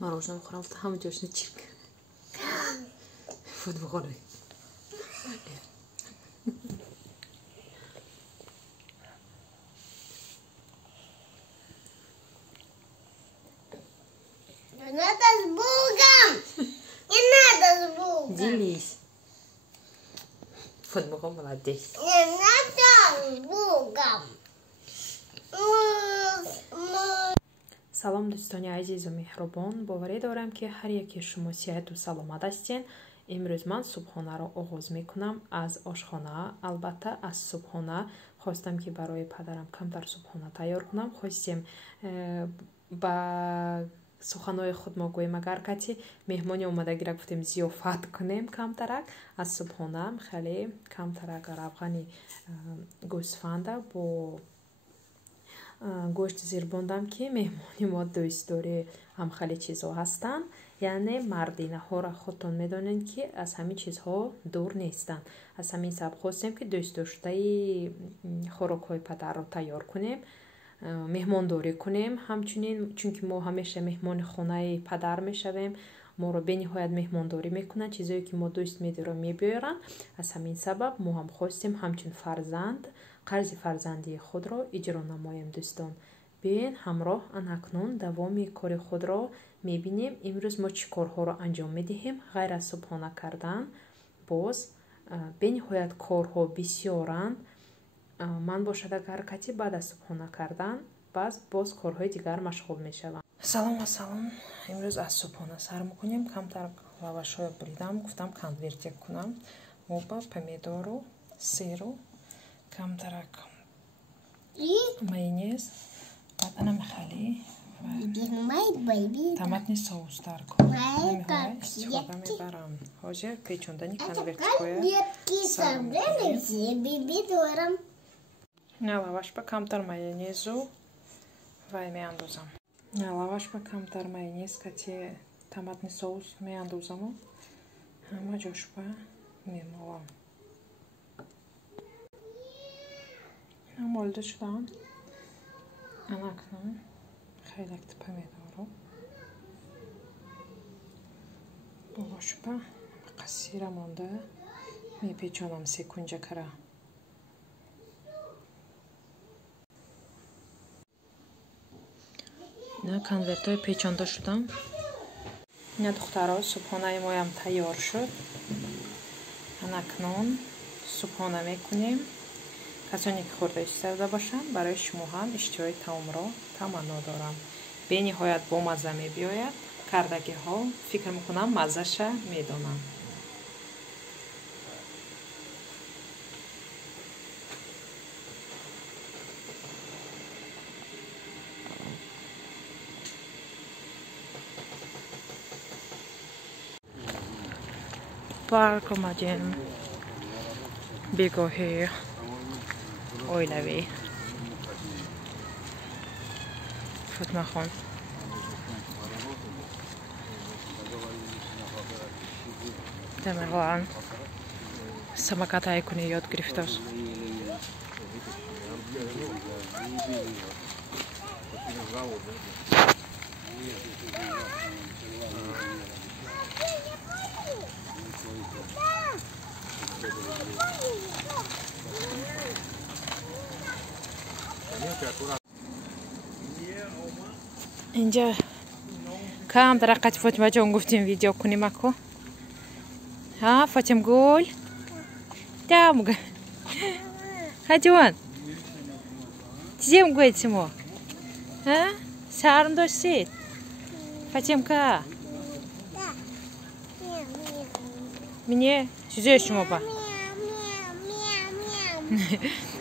мороженое بخورم گفتم همون جاشنه چیک فوت بخوره Надо с Богом! Не надо с Богом! Делись. فوت بخور молодец. Не надо с Богом! салом дӯстони азизу меҳрубон, боварӣ дорам ки ҳар яки шумо сеҳату саломат ҳастен. имрӯз ман субҳонаро оғоз мекунам аз ошхона. албатта аз субҳона хостам ки барои падарам камтар субҳона тайёр кунам. хостем ба суханои худ мо гӯем агар кати меҳмони омадагира гуфтем зиёфат кунем камтарак аз субҳонаам хеле камтарак равғани гӯсфанда бо гӯшт зирбон дам ки меҳмони мо дӯстдори ҳам хеле чизҳо ҳастанд. яъне мардинаҳоро худтон медонед ки аз ҳамин чизҳо дур нестанд. аз ҳамин сабаб хостем ки дӯстдоштаи хӯрокҳои падарро тайёр кунем, меҳмондорӣ кунем. ҳамчунин чунки мо ҳамеша меҳмони хонаи падар мешавем, моро бениҳоят меҳмондорӣ мекунанд, чизое ки мо дӯст медорем мебиёранд. аз ҳамин сабаб мо ҳам хостем ҳамчун фарзанд қарзи фарзандии худро иҷро намоем. дӯстон биёен ҳамроҳ анакнун давоми кори худро мебинем. имрӯз мо чӣ корҳоро анҷом медиҳем ғайр аз субҳона кардан. боз бениҳоят корҳо бисёранд. ман бошад агар кати баъд аз субҳона кардан боз корҳои дигар машғул мешавам. салом ассалом. имрӯз аз субҳона сар мекунем. камтар лавашҳоро буридам, гуфтам конвертик кунам. оба, помидору, сиру, камтарак майонез, баъд ана михали томатный соус дар кун. истифода мебарам. ҳозир печондани конвертикҳоя на лавашба камтар майонезу вай меандозам. на лавашба камтар майонез кати томатный соус меандозаму ҳама ҷошба мемолам. молда шудан анакнун хелекти помидору бошба қасира монда мепечонам секунҷакара. на конвертҳои печонда шудам. на духтаро субҳонаи моям тайёр шуд. анакнун субҳона мекунем. касоне ки хӯрда истода бошанд барои шумо ҳам иштиҳои таомро таманно дорам. бениҳоят бомазза мебиёяд. кардагиҳо фикр мекунам маззаша медонам. парк омадем. бегоҳи оилавӣ. фотмахон демеван самокатай куни ёд гирифтааст. инҷа кам дарақати фотимаҷон гуфтим видео куним аку. ها فاطم قول دام هجوان تزيم قول سمو ها سارم دوسيت فاطم كا مني تزيش شمو با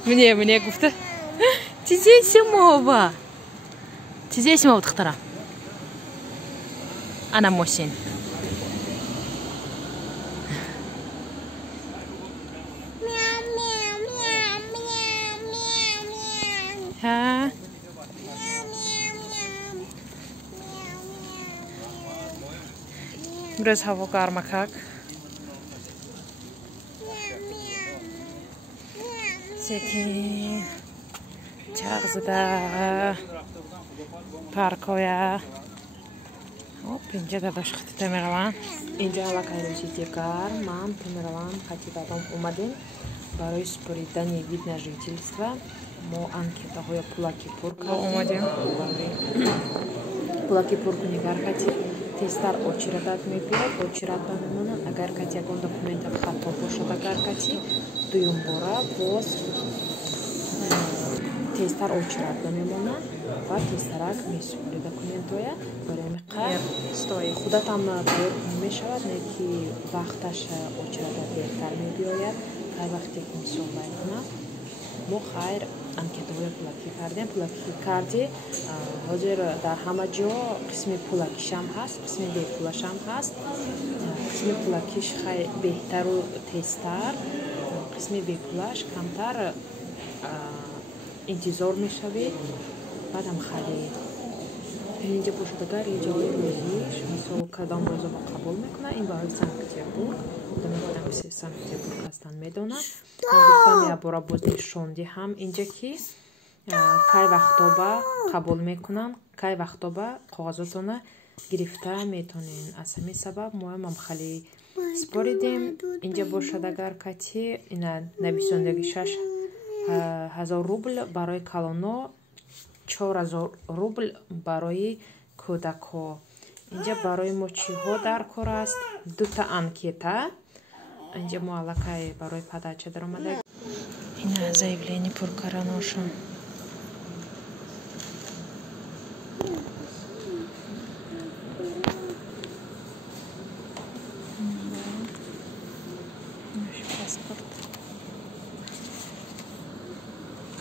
مني قفته تزيش شمو با تزيش شمو تخترع أنا موسين ها برز هوا گرمکک سکی چغزده پارکویا اینجا داداش خطی میروم اینجا علاقه روزی دیگر من میروم خطی دادم اومدیم برای سپریدن вид на жительство ما анкетаҳои пулаки пур اومدیم пулаки пур кунӣ гар кати тестар очирадат мебиёд очирадат мемонад агар кати ягон документат хато бошад агар кати дуюм бора боз тестар очирадат мемонад ва тестарак месупури документоя баремиқа худатам тайёр кунӣ мешавад не ки вақташ очирадат беҳтар мебиёяд ҳар вақте ки мисол байкунад мо хайр анкетаҳои пулакӣ кардем пулакӣ карди ҳозир дар ҳама ҷо қисми пулакишам ҳаст қисми бепулашам ҳаст қисми пулакиш хайр беҳтару тезтар қисми бепулаш камтар интизор мешавед баъдам харид инҷа бошад агар иҷои рӯзиш мисол кадом рӯзаҳо қабул мекунад ин барои Санкт-Петербург одамои Санкт-Петербург ҳастанд медонад ман гуфтам як бора боз нишондиҳам инҷа ки кай вақтоба қабул мекунанд кай вақтоба коғазотона гирифта метонен аз ҳамин сабаб моам хали споридем инҷа бошад агар кати ина нависондагӣ 6000 рубл барои калоно 4000 рубл барои кӯдакҳо инҷа барои мо чиҳо дар кор аст дута анкета инҷа мо аллакай барои падача даромада ина заявление пуркараношон паспорт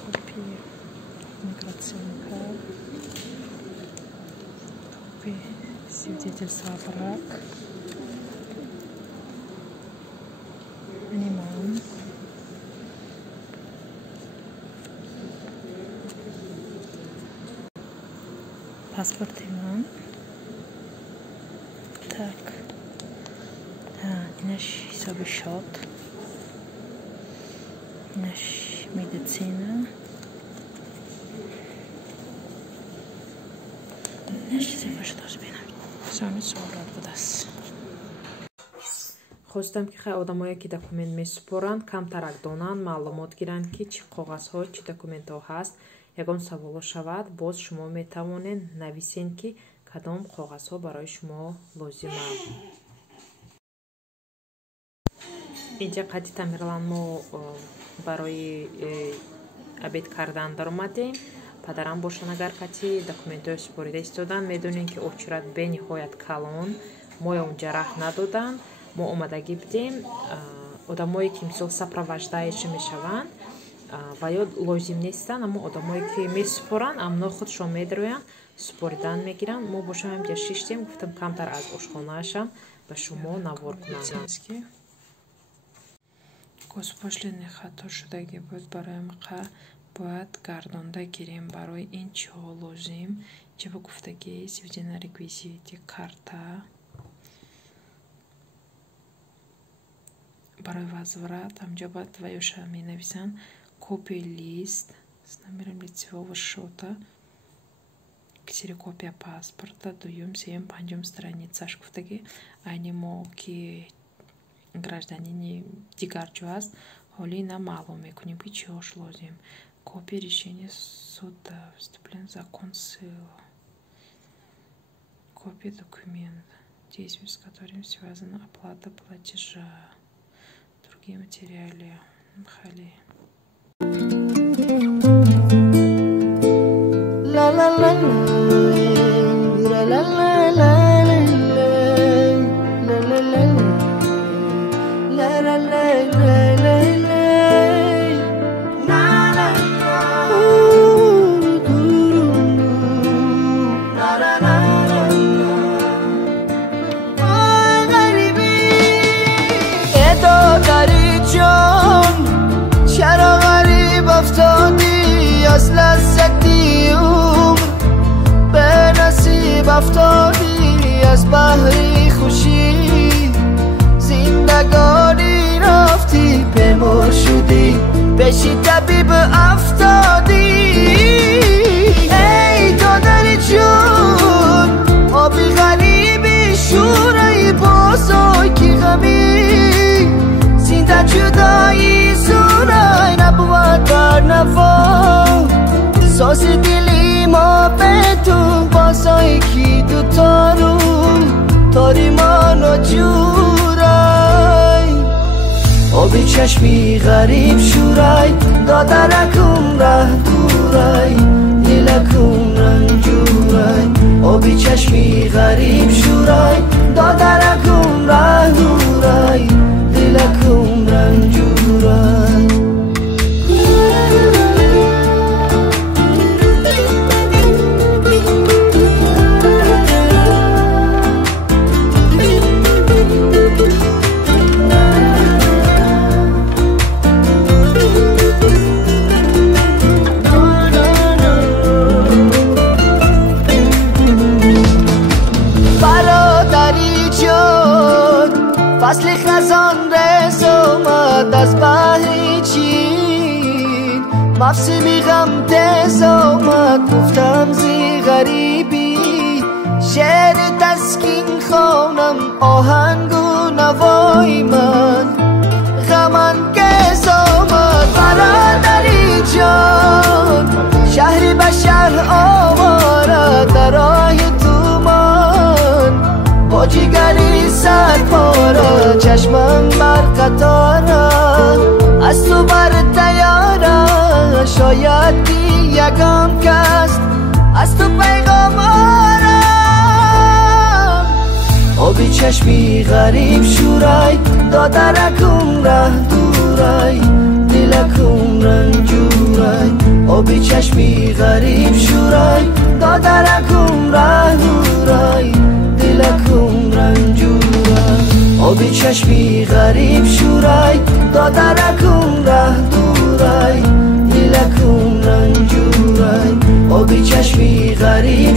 копия миграционный прав копия свидетельства о брак аниман паспорт иман так инаш ҳисоби шод инаш медицина инаш зефашдоз бинам сами суолот будааст хостам ки хай одамое ки документ месупоранд камтарак донанд маълумот гиранд ки чӣ коғазҳо чӣ документҳо ҳаст ягон саволо шавад боз шумо метавонед нависед ки кадом коғазҳо барои шумо лозиманд инҷа қадди тамирланд мо барои абед кардан даромадем падарам бошанд агар кати документҳои супорида истоданд медонем ки очират бениҳоят калон моям ҷараҳ надоданд мо омадагӣ бидем одамое ки мисол сапровождаиша мешаванд ва ё лозим нестанд аммо одамое ки месупоранд амно худшон медироянд супоридан мегиранд мо бошам ҷа шиштем гуфтам камтар аз ошхонаашам ба шумо навор кунам госпошлини хато шудагӣ буд барои қа бояд гардонда гирем барои ин чиҳо лозим ҷаба гуфтагӣ сведена реквизити карта барои возврат ҳамҷо бад ваёша менависанд копия лист с номером лицевого счета ксерокопия паспорта дуюм сеюм панҷум страницаш гуфтагӣ айни мо ки гражданини дигар ҷо аст ҳоли ина маълум мекунем ки чиҳош лозим копия решения суда вступлен в закон сила копия документа действия с которыми связана оплата платежа другие материалы хали la la la la la la la افتادی از بحری خوشی زندگانی رفتی پنهان شدی بشی طبیب افتادی ای دادر جون آبی غریب نوا ساز دلی ما به تو بازای کی دوتا رو تاری مانو جورای آبی چشمی غریب شورای دادرکم ره دورای دلکم رنجورای آبی چشمی غریب شورای دادرکم ره دورای دلکم رنجورای فصل خزان رز اومد از بحر چین مفسمی غم تز اومد گفتم زی غریبی شعر تسکین خونم آهنگ و نوای من غمن کز اومد برادری جان شهری به شهر آواره در راه تومان با جیگری سرپاره چشمم بر قطاره از تو بر تیاره شاید یکم کس از تو پیغام آرم آبی چشمی غریب شورای دادرکم ره دورای دلکم رنجورای آبی چشمی غریب شورای دادرکم ره دورای دلکم رنجورای آبی چشمی غریب شورای دادرکم ره دورای دلکم رنجورای آبی چشمی غریب